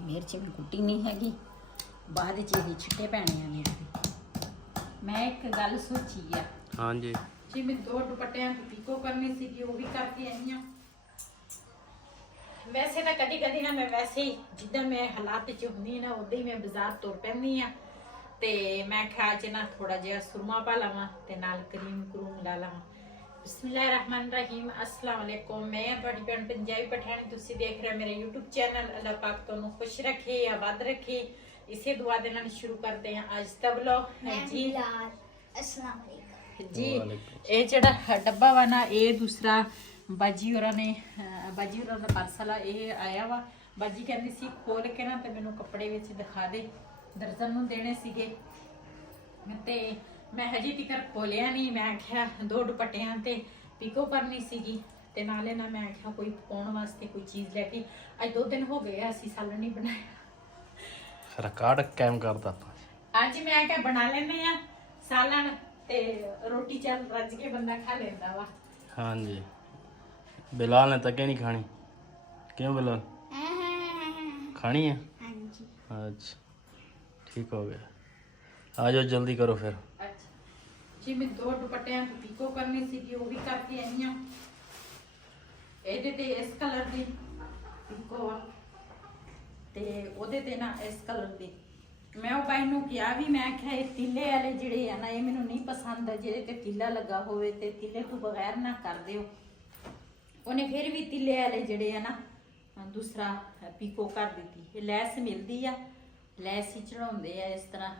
मिर्च भी कुटी नहीं हैगी, बाद च ये छिट्टे पैने हैं मेरे। मैं एक गल सोची है। हाँ जी जी मैं 2 दुपट्टियां पीको करनी सी, वो भी करके आई हाँ। वैसे तो कदी कदी ना मैं वैसे ही जिदा मैं हालात च हुंदी ना उदा ही मैं बाजार तुर पैंदी हाँ। ते मैं ख्याल च ना थोड़ा जिहा सुरमा पा लवां ते नाल क्रीम क्रूम ला लवां। बिस्मिल्लाहिर्रहमानिर्रहीम, अस्सलाम वालेकुम। मैं तुहाडी भैन पंजाबी पठानी, तुसीं देख रहे हो मेरा यूट्यूब चैनल। अल्लाह पाक तुहानूं खुश रखे, आबाद रखे, इसे दुआ दे नाल शुरू करते हैं आज दा व्लॉग। जी अस्सलाम वालेकुम जी ये जेड़ा डब्बा वा ना ये दूसरा बाजी होरां ने बाजी होरां दा पार्सल ये आया वा। बाजी कहंदी सी खोल के ना ते मैनूं कपड़े विच दिखा दे, दर्जन नूं देने सीगे ते मैं हजी तिकर खोलिया नहीं। मैं आख्या 2 दुपट्टियां ते पीको करनी सीगी ते नाले ना मैं आख्या कोई पाउण वास्ते कोई चीज़ लैके। अज 2 दिन हो गए असीं सालन नहीं बनाया। रिकॉर्ड कैम करता अज मैं आख्या बना लेने आ सालन ते रोटी चल रज के बंदा खा लेंदा वा। हाँ जी बिलाल ने तक नहीं खानी, क्यों बिलाल खानी है? हाँ जी अच्छा ठीक हो गया, आ जाओ जल्दी करो फिर। अच्छा जी मैं 2 दुपट्टियां पीको करनी सी, वो भी करके आई हाँ। ਇਹਦੇ ਤੇ ਇਸ ਕਲਰ ਦੀ ਪੀਕੋ ਆ ਤੇ ਉਹਦੇ ਤੇ ਨਾ ਇਸ ਕਲਰ ਦੀ। ਮੈਂ ਉਹ ਬਾਈ ਨੂੰ ਕਿਹਾ ਵੀ ਮੈਂ ਕਿਹਾ ਇਹ ਤੀਲੇ ਵਾਲੇ ਜਿਹੜੇ ਆ ਨਾ ਇਹ ਮੈਨੂੰ ਨਹੀਂ ਪਸੰਦ, ਜਿਹਦੇ ਤੇ ਤੀਲਾ ਲੱਗਾ ਹੋਵੇ ਤੇ ਤੀਲੇ ਤੋਂ ਬਗੈਰ ਨਾ ਕਰ ਦਿਓ। ਉਹਨੇ ਫਿਰ ਵੀ ਤੀਲੇ ਵਾਲੇ ਜਿਹੜੇ ਆ ਨਾ ਦੂਸਰਾ ਪੀਕੋ ਕਰ ਦਿੱਤੀ। ਇਹ ਲੈਸ ਮਿਲਦੀ ਆ, ਲੈਸ ਹੀ ਚੜਾਉਂਦੇ ਆ ਇਸ ਤਰ੍ਹਾਂ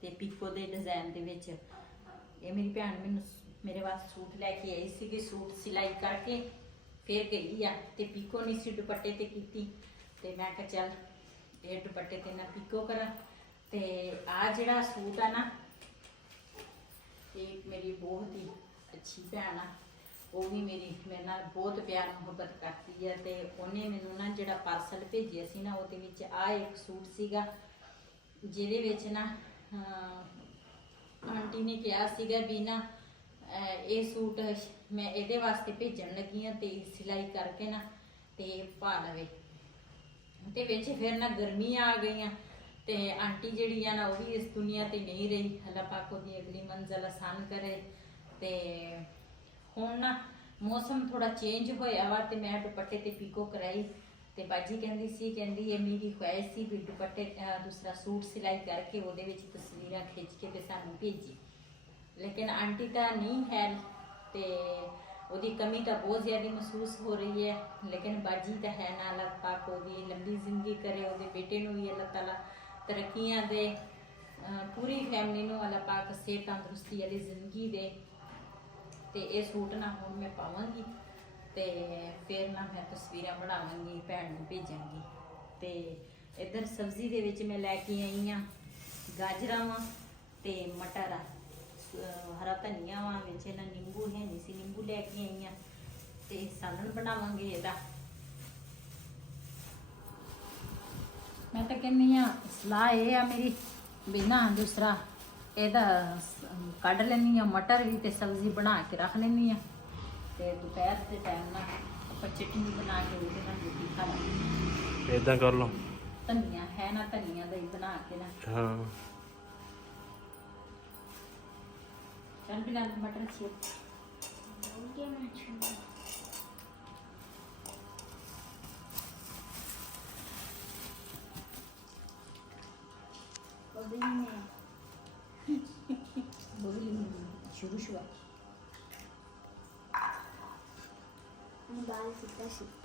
ਤੇ ਪੀਕੋ ਦੇ ਡਿਜ਼ਾਈਨ ਦੇ ਵਿੱਚ। ਇਹ ਮੇਰੀ ਭੈਣ ਮੈਨੂੰ ਮੇਰੇ ਵਾਸਤੇ ਸੂਟ ਲੈ ਕੇ ਆਈ ਸੀ ਕਿ ਸੂਟ ਸਿਲਾਈ ਕਰਕੇ फिर गई आ ते पीको नहीं सी दुपट्टे ते कीती ते मैं कहा चल ये दुपट्टे ते ना पीको करा। ते आ जिहड़ा सूट है ना एक मेरी बहुत ही अच्छी भैन आ, वो भी मेरे नाल बहुत प्यार मुहब्बत करती है ते उन्हें मैनू ना जिहड़ा पार्सल भेजिया सी ना उहदे विच आ एक सूट सीगा जिहदे विच ना आंटी ने कहा सीगा भी ना ये सूट मैं ये वास्ते भेजन लगी हाँ ते सिलाई करके ना ते पा लवे ते विच फिर ना गर्मियां आ गई ते आंटी जिहड़ी आ ना वो भी इस दुनिया ते नहीं रही। अल्लाह पाक ओहदी अगली मंजिल आसान करे। ते हुण ना मौसम थोड़ा चेंज होया वा ते मैं दुपट्टे ते पीको कराई ते बाजी कहंदी सी कहंदी ये मेरी ख्वाहिश सी भी दुपट्टे दूसरा सूट सिलाई करके ओहदे विच तस्वीरां खिंच के ते सानूं भेजी, लेकिन आंटी तो नहीं है ते ओदी कमी तो बहुत ज़्यादा महसूस हो रही है। लेकिन बाजी तो है ना, अल्लाह पाक ओदी लंबी जिंदगी करे, ओदे बेटे नूं भी अल्लाह ताला तरक्कियां दे, पूरी फैमिली नूं अल्लाह पाक सेहत तंदुरुस्ती वाली जिंदगी दे। ते ये सूट ना हुण मैं पावांगी ते फिर ना मैं तस्वीरां बनावांगी भैन नूं भेजांगी। ते इधर सब्जी दे विच मैं लैके आई हाँ गाजरां वां ते मटर आ, हरा धनिया वा, विच ना नींबू है नहीं सी नींबू लैके आई हाँ ते सालन बनावांगे इहदा। मैं तो कहनी हाँ सलाह ये आ मेरी भी ना दूसरा ਇਹਦਾ ਕੱਢ ਲੈਂਦੀ ਹਾਂ मटर भी ते सब्जी बना के रख ਲੈਂਦੀ ਹਾਂ ਤੇ ਦੁਪਹਿਰ ਦੇ ਟਾਈਮ ਨਾ ਆਪਾਂ ਚਟਨੀ ਬਣਾ ਕੇ ਉਹਦੇ ਨਾਲ ਰੋਟੀ ਖਾ ਲਾਂਗੇ। इदा कर लो, ਧਨੀਆ ਹੈ ਨਾ, ਧਨੀਆ ਦਾ ਹੀ ਬਣਾ ਕੇ ਨਾ। हाँ चल भी लाल मटर छिए शुरू शुरू बाल सीधा सीधा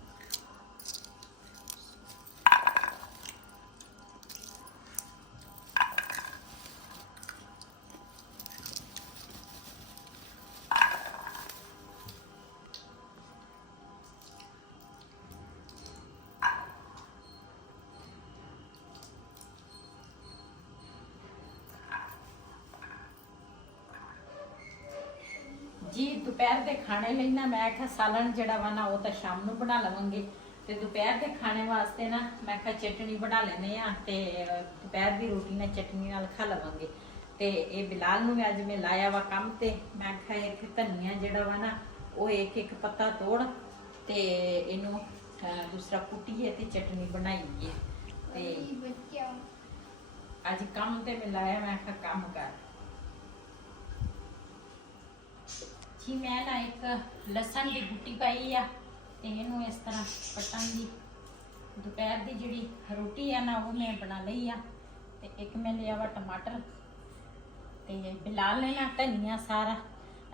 जी। दोपहर के खाने ਲਈ ਨਾ ਮੈਂ ਕਿਹਾ ਸਾਲਣ ਜਿਹੜਾ ਵਾ ਨਾ ਉਹ ਤਾਂ ਸ਼ਾਮ ਨੂੰ ਬਣਾ ਲਵਾਂਗੇ ਤੇ ਦੁਪਹਿਰ ਦੇ ਖਾਣੇ ਵਾਸਤੇ ਨਾ ਮੈਂ ਕਿਹਾ ਚਟਨੀ ਬਣਾ ਲੈਨੇ ਆ ਤੇ ਦੁਪਹਿਰ ਦੀ ਰੋਟੀ ਨਾਲ ਚਟਨੀ ਨਾਲ ਖਾ ਲਵਾਂਗੇ। ਤੇ ਇਹ ਬਿਲਾਲ ਨੂੰ ਅੱਜ ਮੈਂ ਲਾਇਆ ਵਾ ਕੰਮ ਤੇ ਮੈਂ ਕਿਹਾ ਇੱਕ ਧਨੀਆ ਜਿਹੜਾ ਵਾ ਨਾ ਉਹ ਇੱਕ ਇੱਕ ਪੱਤਾ ਤੋੜ ਤੇ ਇਹਨੂੰ दूसरा कुटिए ते चटनी बनाइए। ਤੇ ਅੱਜ ਕੰਮ ਤੇ ਮਿਲਾਇਆ, ਮੈਂ ਕਿਹਾ ਕੰਮ ਕਰ ਜੀ। ਮੈਂ ਨਾ ਇੱਕ ਲਸਣ ਦੀ ਬੂਟੀ ਪਾਈ ਆ ਤੇ ਇਹਨੂੰ ਇਸ ਤਰ੍ਹਾਂ ਕੱਟਾਂਗੀ। ਦੁਪਹਿਰ ਦੀ ਜਿਹੜੀ ਰੋਟੀ ਆ ਨਾ ਉਹ ਮੈਂ ਬਣਾ ਲਈ ਆ। ਤੇ ਇੱਕ ਮੈਂ ਲਿਆ ਵਾ ਟਮਾਟਰ ਤੇ ਬਿਲਾਲ ਨੇ ਨਾ ਧਨੀਆ ਸਾਰਾ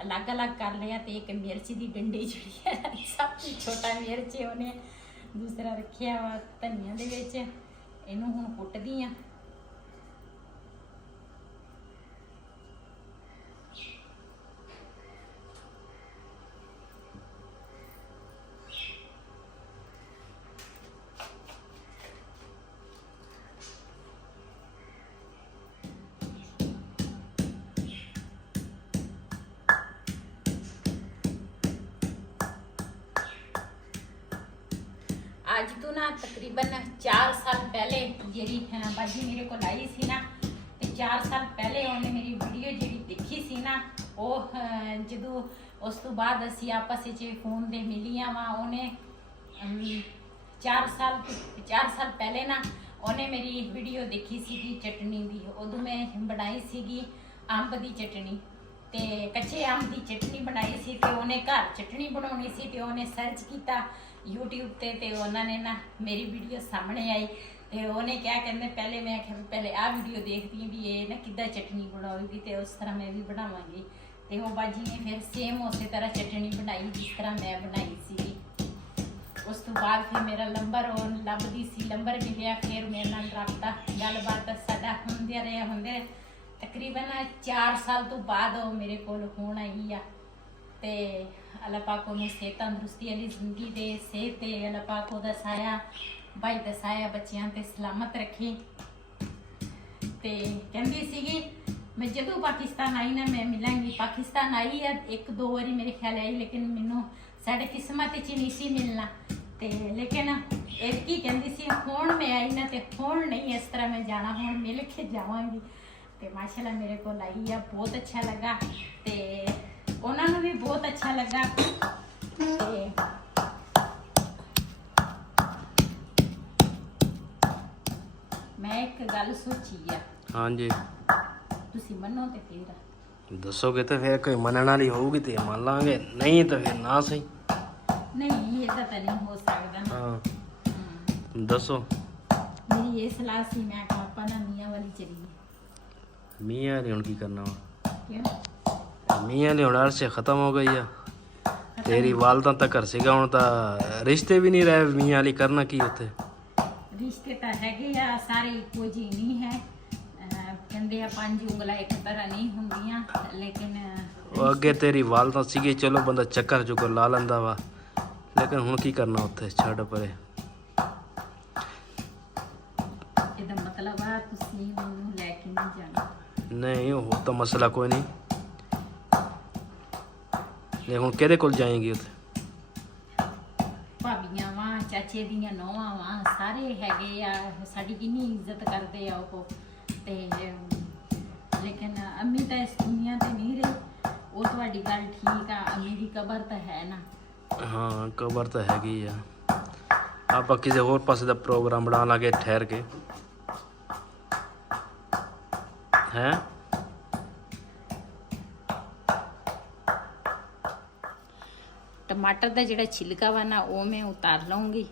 ਅਲੱਗ-ਅਲੱਗ ਕਰ ਲਿਆ ਤੇ ਇੱਕ ਮਿਰਚ ਦੀ ਡੰਡੀ ਜਿਹੜੀ ਹੈ ਸਭ ਤੋਂ ਛੋਟਾ ਮਿਰਚ ਹੈ ਉਹਨੇ ਦੂਸਰਾ ਰੱਖਿਆ ਵਾ ਧਨੀਆ ਦੇ ਵਿੱਚ। ਇਹਨੂੰ ਹੁਣ ਕੁੱਟਦੀ ਆ। ਅੱਜ ਤੋਂ ਨਾ ਤਕਰੀਬਨ 4 ਸਾਲ ਪਹਿਲੇ ਜਿਹੜੀ ਬਾਜੀ ਮੇਰੇ ਕੋਲ ਆਈ ਸੀ ਨਾ, ਤੇ 4 ਸਾਲ ਪਹਿਲੇ ਉਹਨੇ ਮੇਰੀ ਵੀਡੀਓ ਜਿਹੜੀ ਦੇਖੀ ਸੀ ਨਾ, ਉਹ ਜਦੋਂ ਉਸ ਤੋਂ ਬਾਅਦ ਅਸੀਂ ਆਪਸ ਵਿੱਚ ਫੋਨ ਦੇ ਮਿਲੀਆਂ ਵਾ। ਉਹਨੇ 4 ਸਾਲ ਪਹਿਲੇ ਨਾ ਉਹਨੇ ਮੇਰੀ ਵੀਡੀਓ ਦੇਖੀ ਸੀਗੀ ਚਟਨੀ ਦੀ। ਉਦੋਂ ਮੈਂ ਬਣਾਈ ਸੀਗੀ ਅੰਬ ਦੀ ਚਟਨੀ ਤੇ ਕੱਚੇ ਅੰਬ ਦੀ ਚਟਨੀ ਬਣਾਈ ਸੀ। ਤੇ ਉਹਨੇ ਘਰ ਚਟਨੀ ਬਣਾਉਣੀ ਸੀ ਤੇ ਉਹਨੇ ਸਰਚ ਕੀਤਾ YouTube ਤੇ ਉਹਨਾਂ ਨੇ ਨਾ ਮੇਰੀ ਵੀਡੀਓ ਸਾਹਮਣੇ ਆਈ ਤੇ ਉਹਨੇ ਕਿਹਾ, ਕਹਿੰਦੇ ਪਹਿਲੇ ਮੈਂ ਕਿਹਾ ਪਹਿਲੇ ਆਹ ਵੀਡੀਓ ਦੇਖਦੀ ਵੀ ਇਹ ਨਾ ਕਿੱਦਾਂ ਚਟਨੀ ਬਣਾਉਗੀ ਤੇ ਉਸ ਤਰ੍ਹਾਂ ਮੈਂ ਵੀ ਬਣਾਵਾਂਗੀ। ਤੇ ਉਹ ਬਾਜੀ ਨੇ ਫਿਰ ਸੇਮ ਉਸੇ ਤਰ੍ਹਾਂ ਚਟਨੀ ਬਣਾਈ ਜਿਸ ਤਰ੍ਹਾਂ ਮੈਂ ਬਣਾਈ ਸੀ। ਉਸ ਤੋਂ ਬਾਅਦ ਫਿਰ ਮੇਰਾ ਨੰਬਰ ਉਹ ਲੱਭਦੀ ਸੀ, ਨੰਬਰ ਮਿਲਿਆ। ਫਿਰ ਮੇਰੇ ਨਾਲ ਰਾਬਤਾ ਗੱਲਬਾਤ ਸਾਡਾ ਹੁੰਦੇ ਰਹੇ। ਤਕਰੀਬਨ 4 ਸਾਲ ਤੋਂ ਬਾਅਦ ਉਹ ਮੇਰੇ ਕੋਲ ਹੁਣ ਆਈ ਆ। ਤੇ ਅੱਲਾਹ ਪਾਕ ਉਹਨੂੰ ਸਿਹਤ ਤੰਦਰੁਸਤੀ ਵਾਲੀ ਜ਼ਿੰਦਗੀ ਦੇ, ਸਿਹਤ ਤੇ ਅੱਲਾਹ ਪਾਕ ਉਹਦਾ ਸਾਇਆ ਭਾਈ ਦਾ ਸਾਇਆ ਬੱਚਿਆਂ ਤੇ ਸਲਾਮਤ ਰੱਖੇ। ਤੇ ਕਹਿੰਦੀ ਸੀਗੀ ਮੈਂ ਜਦੋਂ ਪਾਕਿਸਤਾਨ ਆਈ ਨਾ ਮੈਂ ਮਿਲਾਂਗੀ। ਪਾਕਿਸਤਾਨ ਆਈ ਆ 1-2 ਵਾਰੀ ਮੇਰੇ ਖਿਆਲ ਆਈ, ਲੇਕਿਨ ਮੈਨੂੰ ਸਾਡੇ ਕਿਸਮਤ 'ਚ ਨਹੀਂ ਸੀ ਮਿਲਣਾ। ਤੇ ਲੇਕਿਨ ਇਹ ਕੀ ਕਹਿੰਦੀ ਸੀ ਹੁਣ ਮੈਂ ਆਈ ਨਾ ਤੇ ਹੁਣ ਨਹੀਂ ਇਸ ਤਰ੍ਹਾਂ ਮੈਂ ਜਾਣਾ, ਹੁਣ ਮਿਲ ਕੇ ਜਾਵਾਂਗੀ। ਤੇ ਮਾਸ਼ਾਅੱਲਾ ਮੇਰੇ ਕੋਲ ਆਈ ਆ, ਬਹੁਤ ਅੱਛਾ ਲੱਗਾ ਤੇ ਉਹਨਾਂ ਨੂੰ ਵੀ ਬਹੁਤ ਅੱਛਾ ਲੱਗਾ। ਤੇ ਮੈਂ ਇੱਕ ਗੱਲ ਸੋਚੀ ਆ। ਹਾਂਜੀ ਤੁਸੀਂ ਮੰਨੋ ਤੇ ਫਿਰ ਦੱਸੋਗੇ ਤੇ ਫਿਰ ਕੋਈ ਮੰਨਣ ਵਾਲੀ ਹੋਊਗੀ ਤੇ ਮੰਨ ਲਾਂਗੇ, ਨਹੀਂ ਤਾਂ ਫਿਰ ਨਾ ਸਹੀ। ਨਹੀਂ ਇਹਦਾ ਤਾਂ ਨਹੀਂ ਹੋ ਸਕਦਾ ਨਾ। ਹਾਂ ਦੱਸੋ। ਮੇਰੀ ਇਹ ਸਲਾਹ ਸੀ, ਮੈਂ ਕਿਹਾ ਆਪਾਂ ਨਾ ਮੀਆਂ ਵਾਲੀ ਚਲੀਏ। ਮੀਆਂ ਵਾਲੀ ਹੁਣ ਕੀ ਕਰਨਾ ਵਾ? ਕਿਉਂ? ਮੀਆਂ ਵਾਲੀ ਹੁਣ ਅਰਸੇ ਖਤਮ ਹੋ ਗਈ ਆ। ਤੇਰੀ ਵਾਲਦਾਂ ਤਾਂ ਘਰ ਸੀਗਾ, ਹੁਣ ਤਾਂ ਰਿਸ਼ਤੇ ਵੀ ਨਹੀਂ ਰਹੇ। ਮੀਆਂ ਵਾਲੀ ਕਰਨਾ ਕੀ ਉੱਥੇ? ਰਿਸ਼ਤੇ ਤਾਂ ਹੈਗੇ ਆ, ਸਾਰੇ ਇੱਕੋ ਜਿਹੇ ਨਹੀਂ ਹੈ। ਕਹਿੰਦੇ ਆ 5 ਉਂਗਲਾਂ ਇੱਕ ਤਰ੍ਹਾਂ ਨਹੀਂ ਹੁੰਦੀਆਂ, ਲੇਕਿਨ ਉਹ ਅੱਗੇ ਤੇਰੀ ਵਾਲਦਾਂ ਸੀਗੀ, ਚਲੋ ਬੰਦਾ ਚੱਕਰ ਚੁੱਕਰ ਲਾ ਲੈਂਦਾ ਵਾ, ਲੇਕਿਨ ਹੁਣ ਕੀ ਕਰਨਾ ਉੱਥੇ, ਛੱਡ ਪਰੇ। ਇਹਦਾ ਮਤਲਬ ਆ ਤੁਸੀਂ ਮੈਨੂੰ ਲੈ ਕੇ ਨਹੀਂ ਜਾਣਾ। ਨਹੀਂ ਉਹ ਤਾਂ ਮਸਲਾ ਕੋਈ ਨਹੀਂ, ਲੈ ਹੁਣ ਕਿਹਦੇ ਕੋਲ ਜਾਏਗੀ ਉੱਥੇ? ਭਾਬੀਆਂ ਵਾਂ, ਚਾਚੇ ਦੀਆਂ ਨੌਵਾਂ ਵਾਂ, ਸਾਰੇ ਹੈਗੇ ਆ, ਸਾਡੀ ਕਿੰਨੀ ਇੱਜ਼ਤ ਕਰਦੇ ਆ ਉਹ। ਤੇ ਲੇਕਿਨ ਅੰਮੀ ਤਾਂ ਇਸ ਦੁਨੀਆ ਤੇ ਨਹੀਂ ਰਹੀ। ਉਹ ਤੁਹਾਡੀ ਗੱਲ ਠੀਕ ਆ, ਅੰਮੀ ਦੀ ਕਬਰ ਤਾਂ ਹੈ ਨਾ। ਹਾਂ ਕਬਰ ਤਾਂ ਹੈਗੀ ਆ। ਆਪਾਂ ਕਿਸੇ ਹੋਰ ਪਾਸੇ ਦਾ ਪ੍ਰੋਗਰਾਮ ਬਣਾ ਲਾਂਗੇ ਠਹਿਰ ਕੇ, ਹੈ। ਟਮਾਟਰ ਦਾ ਜਿਹੜਾ ਛਿਲਕਾ ਵਾ ਨਾ ਉਹ ਮੈਂ ਉਤਾਰ ਲਵਾਂਗੀ,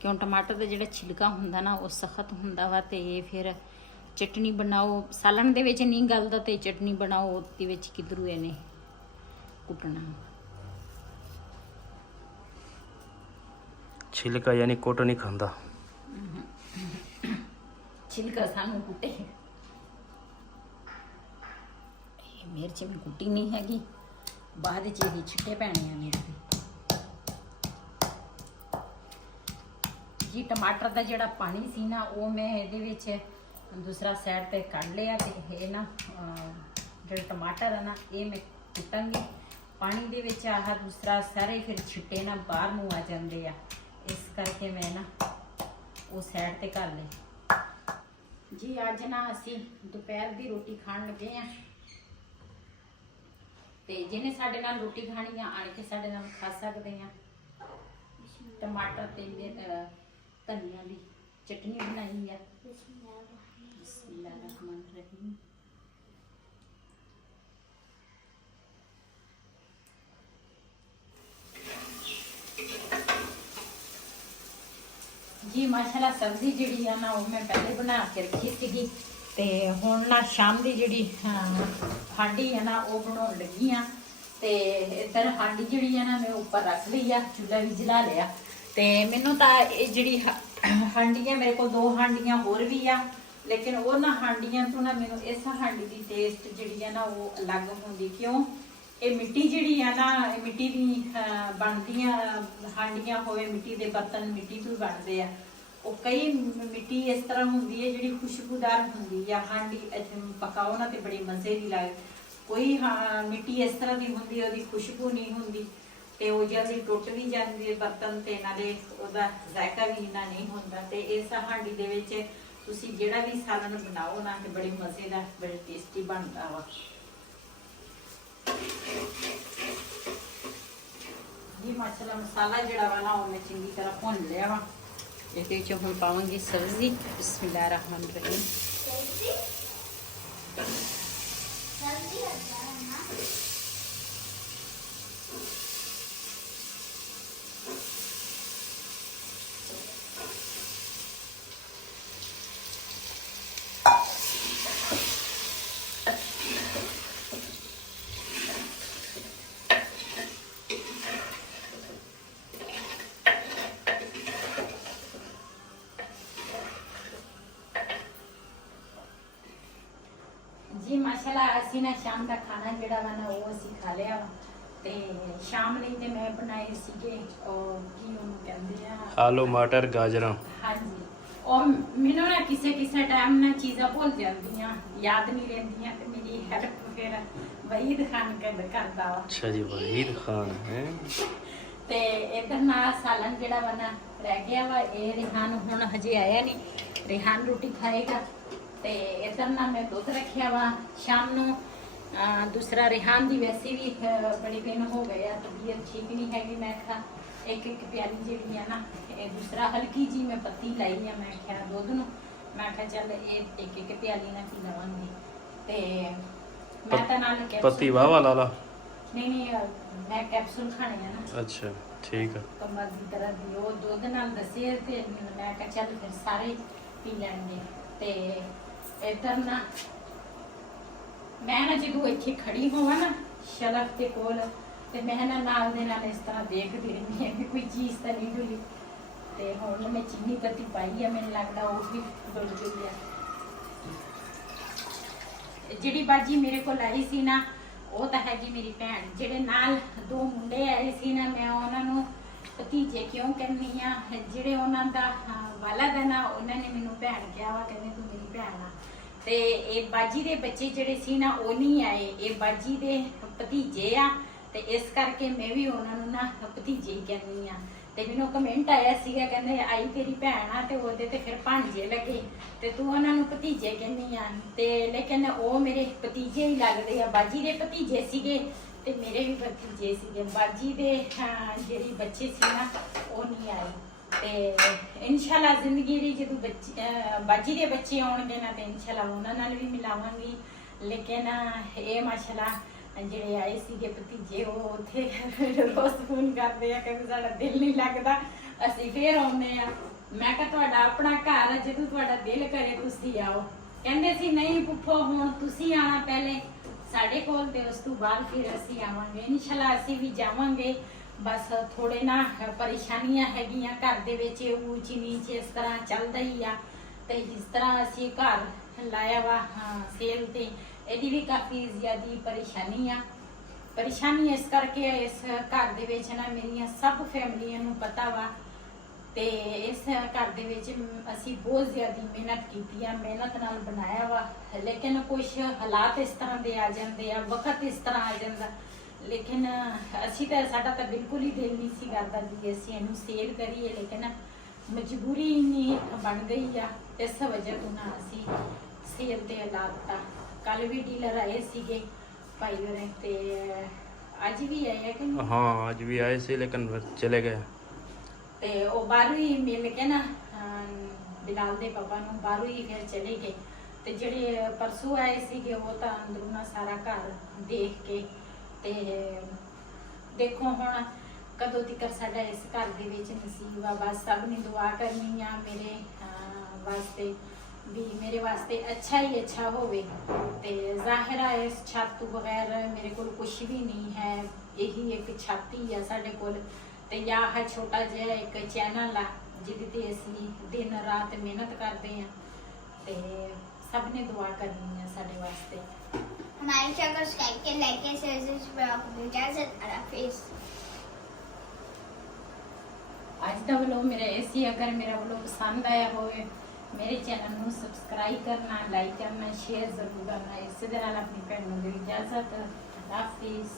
ਕਿਉਂ ਟਮਾਟਰ ਦਾ ਜਿਹੜਾ ਛਿਲਕਾ ਹੁੰਦਾ ਨਾ ਉਹ ਸਖਤ ਹੁੰਦਾ ਵਾ। ਤੇ ਫਿਰ ਚਟਨੀ ਬਣਾਓ, ਸਾਲਣ ਦੇ ਵਿੱਚ ਨਹੀਂ ਗਲਦਾ ਤੇ ਚਟਨੀ ਬਣਾਓ ਉਹਦੇ ਵਿੱਚ ਕਿਧਰੂ ਇਹਨੇ ਕੁੱਟਣਾ। ਛਿਲਕਾ ਯਾਨੀ ਕੋਟ ਨਹੀਂ ਖਾਂਦਾ। ਛਿਲਕਾ ਸਾਨੂੰ ਕੁੱਟੇ। ਇਹ ਮਿਰਚ ਮੈਂ ਕੁੱਟੀ ਨਹੀਂ ਹੈਗੀ, ਬਾਅਦ ਚ ਇਹਦੇ ਛਿੱਟੇ ਪੈਣੇ ਆ ਮੇਰੇ ਜੀ। ਟਮਾਟਰ ਦਾ ਜਿਹੜਾ ਪਾਣੀ ਸੀ ਨਾ ਉਹ ਮੈਂ ਇਹਦੇ ਵਿੱਚ ਦੂਸਰਾ ਸਾਈਡ ਤੇ ਕੱਢ ਲਿਆ। ਤੇ ਇਹ ਨਾ ਜਿਹੜਾ ਟਮਾਟਰ ਆ ਨਾ ਇਹ ਮੈਂ ਕੁੱਟਾਂਗੀ ਪਾਣੀ ਦੇ ਵਿੱਚ। ਆਹ ਦੂਸਰਾ ਸਾਰੇ ਫਿਰ ਛਿੱਟੇ ਨਾ ਬਾਹਰ ਨੂੰ ਆ ਜਾਂਦੇ ਆ, ਇਸ ਕਰਕੇ ਮੈਂ ਨਾ ਉਹ ਸਾਈਡ ਤੇ ਕਰ ਲਈ ਜੀ। ਅੱਜ ਨਾ ਅਸੀਂ ਦੁਪਹਿਰ ਦੀ ਰੋਟੀ ਖਾਣ ਲੱਗੇ ਆ, ਤੇ ਜਿਹਨੇ ਸਾਡੇ ਨਾਲ ਰੋਟੀ ਖਾਣੀ ਆ ਆਣ ਕੇ ਸਾਡੇ ਨਾਲ ਖਾ ਸਕਦੇ ਆ। ਟਮਾਟਰ ਤੇ ਧਨੀਆ ਦੀ चटनी बनाई है। बिस्मिल्लाहिर्रहमानिर्रहीम। जी माशाल्लाह सब्जी जिहड़ी है ना वो मैं पहले बना के रखी सीगी ते हुण ना शाम दी जिहड़ी हांडी है ना वो बनाउण लगी आ ते इधर हांडी जिहड़ी है ना मैं ऊपर रख ली आ, चूल्हा भी जला लिया ते मैनू तां ये जिहड़ी हांडी है मेरे को 2 हांडियां होर भी आ, लेकिन वो ना हांडियां तो ना मैनू इस हांडी दी टेस्ट जिहड़ी है ना वो अलग हुंदी। क्यों? ये मिट्टी जिहड़ी है ना मिट्टी दी बनदियां हांडियां होवे, मिट्टी दे बर्तन मिट्टी तो बनदे आ। ਉਹ ਕਈ ਮਿੱਟੀ ਇਸ ਤਰ੍ਹਾਂ ਹੁੰਦੀ ਹੈ ਜਿਹੜੀ ਖੁਸ਼ਬੂਦਾਰ ਹੁੰਦੀ ਹੈ, ਹਾਂਡੀ ਪਕਾਓ ਨਾ ਤੇ ਬੜੀ ਮਜ਼ੇ ਦੀ ਲੱਗਦੀ। ਕੋਈ ਮਿੱਟੀ ਇਸ ਤਰ੍ਹਾਂ ਦੀ ਹੁੰਦੀ ਹੈ ਉਹਦੀ ਖੁਸ਼ਬੂ ਨਹੀਂ ਹੁੰਦੀ ਤੇ ਉਹ ਜਲਦੀ ਟੁੱਟ ਵੀ ਜਾਂਦੀ ਹੈ ਬਰਤਨ ਤੇ ਨਾਲੇ ਉਹਦਾ ਜ਼ਾਇਕਾ ਵੀ ਇੰਨਾ ਨਹੀਂ ਹੁੰਦਾ। ਤੇ ਇਸ ਹਾਂਡੀ ਦੇ ਵਿੱਚ ਤੁਸੀਂ ਜਿਹੜਾ ਵੀ ਸਾਲਨ ਬਣਾਓ ਨਾ ਤੇ ਬੜੀ ਮਜ਼ੇ ਦਾ ਬੜੀ ਟੇਸਟੀ ਬਣਦਾ ਵਾ। ਜੀ ਮਾਸ਼ਾਅੱਲਾ ਮਸਾਲਾ ਜਿਹੜਾ ਵਾ ਨਾ ਉਹ ਮੈਂ ਚੰਗੀ ਤਰ੍ਹਾਂ ਭੁੰਨ ਲਿਆ ਵਾ। ਇਹਦੇ ਵਿੱਚ ਹੁਣ ਪਾਵਾਂਗੀ ਸਬਜ਼ੀ। ਬਿਸਮਿल्लाहिर्रहमानिर्रहीम। जल्दी हो जाए ना। जी माशाल्लाह ਅਸੀਂ ਨਾ ਸ਼ਾਮ ਦਾ ਖਾਣਾ ਜਿਹੜਾ ਵਾ ਨਾ ਉਹ ਅਸੀਂ ਖਾ ਲਿਆ ਵਾ ਤੇ ਸ਼ਾਮ ਲਈ ਤੇ ਮੈਂ ਬਣਾਏ ਸੀਗੇ ਉਹ ਕੀ ਉਹਨੂੰ ਕਹਿੰਦੇ ਆ ਆਲੂ ਮਟਰ ਗਾਜਰਾਂ। ਹਾਂਜੀ ਉਹ ਮੈਨੂੰ ਨਾ ਕਿਸੇ ਟਾਈਮ ਨਾ ਚੀਜ਼ਾਂ ਭੁੱਲ ਜਾਂਦੀਆਂ, ਯਾਦ ਨਹੀਂ ਰਹਿੰਦੀਆਂ ਤੇ ਮੇਰੀ ਹੈਲਪ ਫਿਰ ਵਹੀਦ ਖਾਨ ਕਰਦਾ ਵਾ। ਅੱਛਾ ਜੀ, ਵਹੀਦ ਖਾਨ ਹੈ। ਤੇ ਇਧਰ ਨਾ ਸਾਲਨ ਜਿਹੜਾ ਵਾ ਨਾ ਰਹਿ ਗਿਆ ਵਾ। ਇਹ ਰਿਹਾਨ ਹੁਣ ਹਜੇ ਆਇਆ ਨਹੀਂ, ਰਿਹਾਨ ਰੋਟੀ ਖਾਏਗਾ ਤੇ ਇਧਰ ਨਾ ਮੈਂ ਦੁੱਧ ਰੱਖਿਆ ਵਾ ਸ਼ਾਮ ਨੂੰ। ਦੂਸਰਾ ਰਿਹਾਨ ਦੀ ਵੈਸੇ ਵੀ ਬੜੀ ਦਿਨ ਹੋ ਗਏ ਆ, ਤਬੀਅਤ ਠੀਕ ਨਹੀਂ ਹੈਗੀ। ਮੈਂ ਕਿਹਾ ਇੱਕ ਪਿਆਲੀ ਜਿਹੜੀ ਆ ਨਾ ਇਹ ਦੂਸਰਾ ਹਲਕੀ ਜੀ ਮੈਂ ਪੱਤੀ ਲਾਈ ਆ, ਮੈਂ ਕਿਹਾ ਦੁੱਧ ਨੂੰ ਮੈਂ ਕਿਹਾ ਚੱਲ ਇਹ ਇੱਕ ਪਿਆਲੀ ਨਾਲ ਪੀ ਲਵਾਂਗੀ। ਤੇ ਮੈਂ ਤਾਂ ਨਾਲ ਪੱਤੀ ਵਾਵਾ ਲਾ ਲਾ। ਨਹੀਂ ਮੈਂ ਕੈਪਸੂਲ ਖਾਣੇ ਆ ਨਾ। ਅੱਛਾ ਠੀਕ ਆ। ਕਮਰ ਦੀ ਤਰ੍ਹਾਂ ਦੀ ਉਹ ਦੁੱਧ ਨਾਲ ਦੱਸੇ ਤੇ ਮੈਂ ਕਿਹਾ ਚੱਲ ਫਿਰ ਸਾਰੇ ਪੀ ਲੈਣਗੇ। ਤੇ ਇਧਰ ਨਾ ਮੈਂ ਨਾ ਜਦੋਂ ਇੱਥੇ ਖੜੀ ਹੋਵਾਂ ਨਾ ਸ਼ਲਫ ਦੇ ਕੋਲ ਤੇ ਮੈਂ ਨਾ ਨਾਲ ਦੇ ਨਾਲ ਇਸ ਤਰ੍ਹਾਂ ਦੇਖਦੀ ਰਹਿੰਦੀ ਹਾਂ ਕਿ ਕੋਈ ਚੀਜ਼ ਤਾਂ ਨਹੀਂ ਡੁੱਲੀ। ਤੇ ਹੁਣ ਮੈਂ ਚੀਨੀ ਪੱਤੀ ਪਾਈ ਆ, ਮੈਨੂੰ ਲੱਗਦਾ ਉਹ ਵੀ ਡੁੱਲ ਗਈ ਆ। ਜਿਹੜੀ ਬਾਜੀ ਮੇਰੇ ਕੋਲ ਆਈ ਸੀ ਨਾ ਉਹ ਤਾਂ ਹੈਗੀ ਮੇਰੀ ਭੈਣ। ਜਿਹੜੇ ਨਾਲ 2 ਮੁੰਡੇ ਆਏ ਸੀ ਨਾ ਮੈਂ ਉਹਨਾਂ ਨੂੰ ਭਤੀਜੇ ਕਿਉਂ ਕਹਿੰਦੀ ਆ, ਜਿਹੜੇ ਉਹਨਾਂ ਦਾ ਵਾਲਾ ਦਾ ਨਾ ਉਹਨਾਂ ਨੇ ਮੈਨੂੰ ਭੈਣ ਕਿਹਾ ਵਾ, ਕਹਿੰਦੇ ਤੂੰ ਮੇਰੀ ਭੈਣ ਆ। ਤੇ ਇਹ ਬਾਜੀ ਦੇ ਬੱਚੇ ਜਿਹੜੇ ਸੀ ਨਾ ਉਹ ਨਹੀਂ ਆਏ, ਇਹ ਬਾਜੀ ਦੇ ਭਤੀਜੇ ਆ ਤੇ ਇਸ ਕਰਕੇ ਮੈਂ ਵੀ ਉਹਨਾਂ ਨੂੰ ਨਾ ਭਤੀਜੇ ਹੀ ਕਹਿੰਦੀ ਆ। ਤੇ ਮੈਨੂੰ ਕਮੈਂਟ ਆਇਆ ਸੀਗਾ ਕਹਿੰਦੇ ਆਈ ਤੇਰੀ ਭੈਣ ਆ ਤੇ ਉਹਦੇ ਤੇ ਫਿਰ ਭਾਂਜੇ ਲੱਗੇ ਤੇ ਤੂੰ ਉਹਨਾਂ ਨੂੰ ਭਤੀਜੇ ਕਹਿੰਦੀ ਆ। ਤੇ ਲੇਕਿਨ ਉਹ ਮੇਰੇ ਭਤੀਜੇ ਹੀ ਲੱਗਦੇ ਆ, ਬਾਜੀ ਦੇ ਭਤੀਜੇ ਸੀਗੇ ਤੇ ਮੇਰੇ ਵੀ ਭਤੀਜੇ ਸੀਗੇ। ਬਾਜੀ ਦੇ ਜਿਹੜੀ ਬੱਚੇ ਸੀ ਨਾ ਉਹ ਨਹੀਂ ਆਏ। ਤੇ ਇਨਸ਼ਾਅੱਲਾ ਜ਼ਿੰਦਗੀ ਦੀ ਜਦੋਂ ਬਾਜੀ ਦੇ ਬੱਚੇ ਆਉਣਗੇ ਨਾ ਤੇ ਇਨਸ਼ਾਅੱਲਾ ਉਹਨਾਂ ਨਾਲ ਵੀ ਮਿਲਾਵਾਂਗੀ। ਲੇਕਿਨ ਇਹ ਮਾਸ਼ਾਅੱਲਾ ਜਿਹੜੇ ਆਏ ਸੀਗੇ ਭਤੀਜੇ ਉਹ ਉੱਥੇ ਰੋਜ਼ ਫੋਨ ਕਰਦੇ ਆ, ਕਹਿੰਦੇ ਸਾਡਾ ਦਿਲ ਨਹੀਂ ਲੱਗਦਾ ਅਸੀਂ ਫੇਰ ਆਉਂਦੇ ਆ। ਮੈਂ ਕਿਹਾ ਤੁਹਾਡਾ ਆਪਣਾ ਘਰ ਆ, ਜਦੋਂ ਤੁਹਾਡਾ ਦਿਲ ਕਰੇ ਤੁਸੀਂ ਆਓ। ਕਹਿੰਦੇ ਸੀ ਨਹੀਂ ਪੁੱਫੋ ਹੁਣ ਤੁਸੀਂ ਆਣਾ ਪਹਿਲੇ ਸਾਡੇ ਕੋਲ ਤੇ ਉਸ ਤੋਂ ਬਾਅਦ ਫਿਰ ਅਸੀਂ ਆਵਾਂਗੇ। ਇਨਸ਼ਾਅੱਲਾ ਅਸੀਂ ਵੀ ਜਾਵਾਂਗੇ। ਬਸ ਥੋੜੇ ਨਾ ਪਰੇਸ਼ਾਨੀਆਂ ਹੈਗੀਆਂ ਘਰ ਦੇ ਵਿੱਚ, ਉੱਚੀ ਨੀਚ ਇਸ ਤਰ੍ਹਾਂ ਚੱਲਦਾ ਹੀ ਆ। ਤੇ ਜਿਸ ਤਰ੍ਹਾਂ ਅਸੀਂ ਘਰ ਲਾਇਆ ਵਾ ਸੇਲ ਤੇ ਇਹਦੀ ਵੀ ਕਾਫੀ ਜ਼ਿਆਦੀ ਪਰੇਸ਼ਾਨੀ ਆ। ਪਰੇਸ਼ਾਨੀ ਇਸ ਕਰਕੇ ਇਸ ਘਰ ਦੇ ਵਿੱਚ ਨਾ ਮੇਰੀਆਂ ਸਭ ਫੈਮਲੀਆਂ ਨੂੰ ਪਤਾ ਵਾ ਤੇ ਇਸ ਘਰ ਦੇ ਵਿੱਚ ਅਸੀਂ ਬਹੁਤ ਜ਼ਿਆਦੀ ਮਿਹਨਤ ਕੀਤੀ ਆ, ਮਿਹਨਤ ਨਾਲ ਬਣਾਇਆ ਵਾ। ਲੇਕਿਨ ਕੁਝ ਹਾਲਾਤ ਇਸ ਤਰ੍ਹਾਂ ਦੇ ਆ ਜਾਂਦੇ ਆ, ਵਕਤ ਇਸ ਤਰ੍ਹਾਂ ਆ ਜਾਂਦਾ। ਲੇਕਿਨ ਅਸੀਂ ਤਾਂ ਸਾਡਾ ਤਾਂ ਬਿਲਕੁਲ ਹੀ ਦਿਲ ਨਹੀਂ ਸੀ ਕਰਦਾ ਜੀ ਅਸੀਂ ਇਹਨੂੰ ਸੇਲ ਕਰੀਏ, ਲੇਕਿਨ ਮਜਬੂਰੀ ਇੰਨੀ ਬਣ ਗਈ ਆ, ਇਸ ਵਜ੍ਹਾ ਤੋਂ ਨਾ ਅਸੀਂ ਸੇਲ ਤੇ ਲਾਤਾ। ਕੱਲ ਵੀ ਡੀਲਰ ਆਏ ਸੀਗੇ ਭਾਈ ਹੋਰੇ ਤੇ ਅੱਜ ਵੀ ਆਏ ਕਿ ਹਾਂ ਅੱਜ ਵੀ ਆਏ ਸੀ ਲੇਕਿਨ ਚਲੇ ਗਏ। ਤੇ ਉਹ ਬਾਹਰੋਂ ਹੀ ਮਿਲ ਕੇ ਨਾ ਬਿਲਾਲ ਦੇ ਪਾਪਾ ਨੂੰ ਬਾਹਰੋਂ ਹੀ ਫਿਰ ਚਲੇ ਗਏ। ਤੇ ਜਿਹੜੇ ਪਰਸੋਂ ਆਏ ਸੀਗੇ ਉਹ ਤਾਂ ਅੰਦਰੋਂ ਨਾ ਸਾਰਾ ਘਰ ਦੇਖ ਕੇ ਤੇ ਦੇਖੋ ਹੁਣ ਕਦੋਂ ਤੱਕ ਸਾਡਾ ਇਸ ਘਰ ਦੇ ਵਿੱਚ ਨਸੀਬ ਆ। ਬਸ ਸਭ ਨੇ ਦੁਆ ਕਰਨੀ ਆ ਮੇਰੇ ਵਾਸਤੇ ਵੀ ਮੇਰੇ ਵਾਸਤੇ ਅੱਛਾ ਹੀ ਅੱਛਾ ਹੋਵੇ। ਤੇ ਜ਼ਾਹਿਰ ਹੈ ਇਸ ਛੱਤ ਤੋਂ ਬਗੈਰ ਮੇਰੇ ਕੋਲ ਕੁਝ ਵੀ ਨਹੀਂ ਹੈ, ਇਹੀ ਇੱਕ ਛੱਤ ਹੀ ਆ ਸਾਡੇ ਕੋਲ। ਤੇ ਆਹ ਛੋਟਾ ਜਿਹਾ ਇੱਕ ਚੈਨਲ ਆ ਜਿਹਦੇ ਤੇ ਅਸੀਂ ਦਿਨ ਰਾਤ ਮਿਹਨਤ ਕਰਦੇ ਆ। ਤੇ ਸਭ ਨੇ ਦੁਆ ਕਰਨੀ ਆ ਸਾਡੇ ਵਾਸਤੇ। हमारे चैनल को सब्सक्राइब के लाइक के शेयर से इजाजत हाफिज़। ਅੱਜ ਦਾ ਵਲੋਗ ਮੇਰਾ ਇਹ ਸੀ। ਅਗਰ ਮੇਰਾ ਵਲੋਗ ਪਸੰਦ ਆਇਆ ਹੋਵੇ ਮੇਰੇ ਚੈਨਲ ਨੂੰ ਸਬਸਕ੍ਰਾਈਬ ਕਰਨਾ, ਲਾਈਕ ਕਰਨਾ, ਸ਼ੇਅਰ ਜ਼ਰੂਰ ਕਰਨਾ। ਇਸੇ ਦੇ ਨਾਲ ਆਪਣੀ ਭੈਣ ਨੂੰ ਦਿਓ ਇਜਾਜ਼ਤ। ਹਾਫਿਜ਼।